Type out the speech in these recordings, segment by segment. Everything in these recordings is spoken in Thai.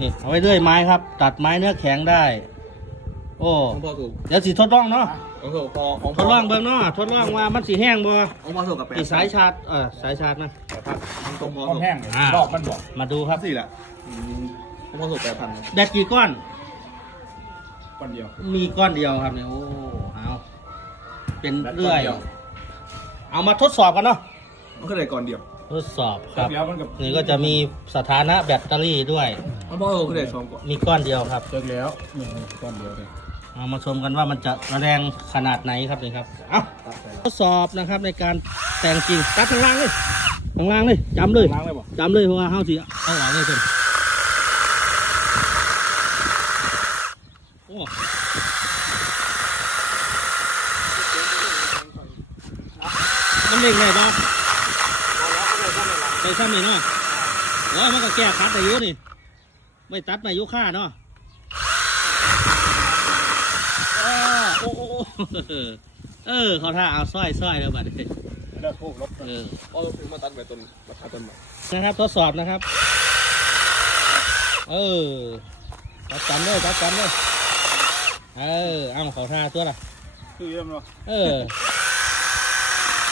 นี่เอาไว้เรื่อยไม้ครับ ตัดไม้เนื้อแข็งได้ โอ้ของพ่อถูกเดี๋ยวสิทดลองเนาะของพ่อพอของทดลองเบิ่งเนาะทดลองว่ามันสีแห้งบ่ของพ่อถูกกับแปดติดสายชาร์จเออสายชาร์จนะของพ่อความถูกแห้งเลยอ่ารอบมันบอกมาดูครับสี่แหละอืมของพ่อถูกแปดพันแบตกี่ก้อนก้อนเดียว มีก้อนเดียวครับเนี่ยโอ้เอาเป็นแบตก้อนเรื่อยเดียว เอามาทดสอบกันเนาะมันก็เลยก่อนเดียว ทดสอบครับแล้วมันกับนี่ก็จะมีสถานะแบตเตอรี่ด้วยของพ่อถูกก็เลยสองก่อนมีก้อนเดียวครับ เจอแล้วนี่ก้อนเดียวเลยเอามาชมกันว่ามันจะแรงขนาดไหนครับนี่ครับ เอาทดสอบนะครับในการแต่งจริงตัดข้างล่างเลยข้างล่างเลยจำเลยล้างเลยบอกจำเลยเพราะว่าเฮาสิเอาออกเลยเพิ่นโอ้มันเล็งไงบ้าง ไปซ้ำนี่เนาะโอ้ยมันก็แก้คัดอายุนี่ ไม่ตัดไม่ยุค่าเนาะอ้อโอ้โอ้โอ้เออเขาท่าเอาสร้อยสร้อยแล้วบัดนี้แล้วโค้งลบเออพ่อถูกมาตัดไปต้นราคาต้นใหม่นะครับทดสอบนะครับ เออจัดจำด้วยจัดจำด้วยเออเอาเขาท่าตัวละคือเยี่ยมเนาะเออ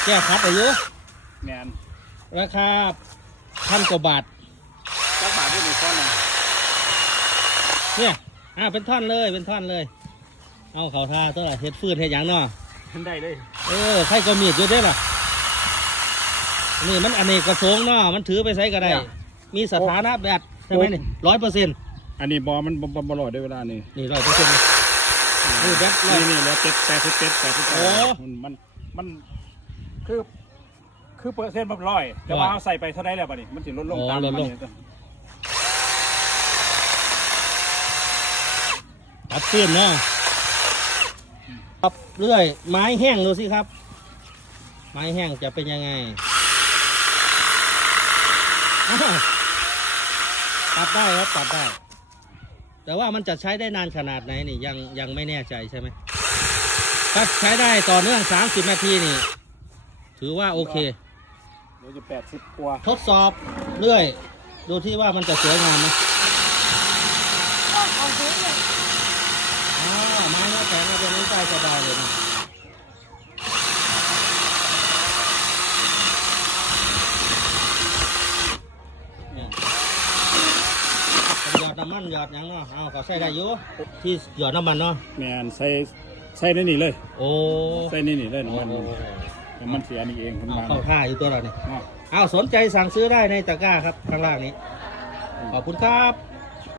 แก้คัดอายุแมน ราคาพันกว่าบาทจักบาทที่หนึ่งก้อนนะเนี่ยอ่าเป็นท่อนเลยเป็นท่อนเลย เอาเขาท่าตัวละเฮ็ดฟืนเฮ็ดหยังเนาะขึ้นได้เลยเออใครก็มีดอยู่เด้อล่ะนี่มันอเนกประสงค์เนาะมันถือไปใช้ก็ได้ มีสถานะแบตใช่ไหมนี่ร้อยเปอร์เซ็นต์อันนี้บอมันบอบอลอยได้เวลานี่นี่ร้อยเปอร์เซ็นต์นี่แบตร้อยนี่นี่แล้วเจ็ดแปดสิบเจ็ดแปดสิบโอ้มันมันมันคือ คือเปอร์เซ็นต์มันร้อยแต่ว่าเอาใส่ไปเท่าไรแล้วป่ะนี่มันสิลดลงอ๋อตามลดลง มันนี่ตัดเพื่อนเนาะครับเรื่อย ไม้แห้งดูสิครับ ไม้แห้งจะเป็นยังไงอ้าวตัดได้ครับตัดได้ แต่ว่ามันจะใช้ได้นานขนาดไหนนี่ยังยังไม่แน่ใจใช่ไหมถ้าใช้ได้ต่อเนื่อง 30 นาทีนี่ ถือว่าโอเค เดี๋ยวจะแปดสิบกว่าทดสอบเรื่อย ดูที่ว่ามันจะสวยงามไหมอ๋อไม้หน้าแข็งเอาเป็นนี้ได้สบายเลยนะเนี่ยหยอดน้ำมันหยอดหยังเนาะเอาเขาใส่ได้อยู่ที่หยอดน้ำมันเนาะแมนใส่ใส่ในนี่เลย โอ้ใส่ในนี่เลยโอ้น้ำมันโห มันน้ำมันเสียนี่เองมันเอามาเข้าท่าอยู่ตัวเราเนี่ยเนาะเอาสนใจสั่งซื้อได้ในตะกร้าครับข้างล่างนี้ ขอบคุณครับ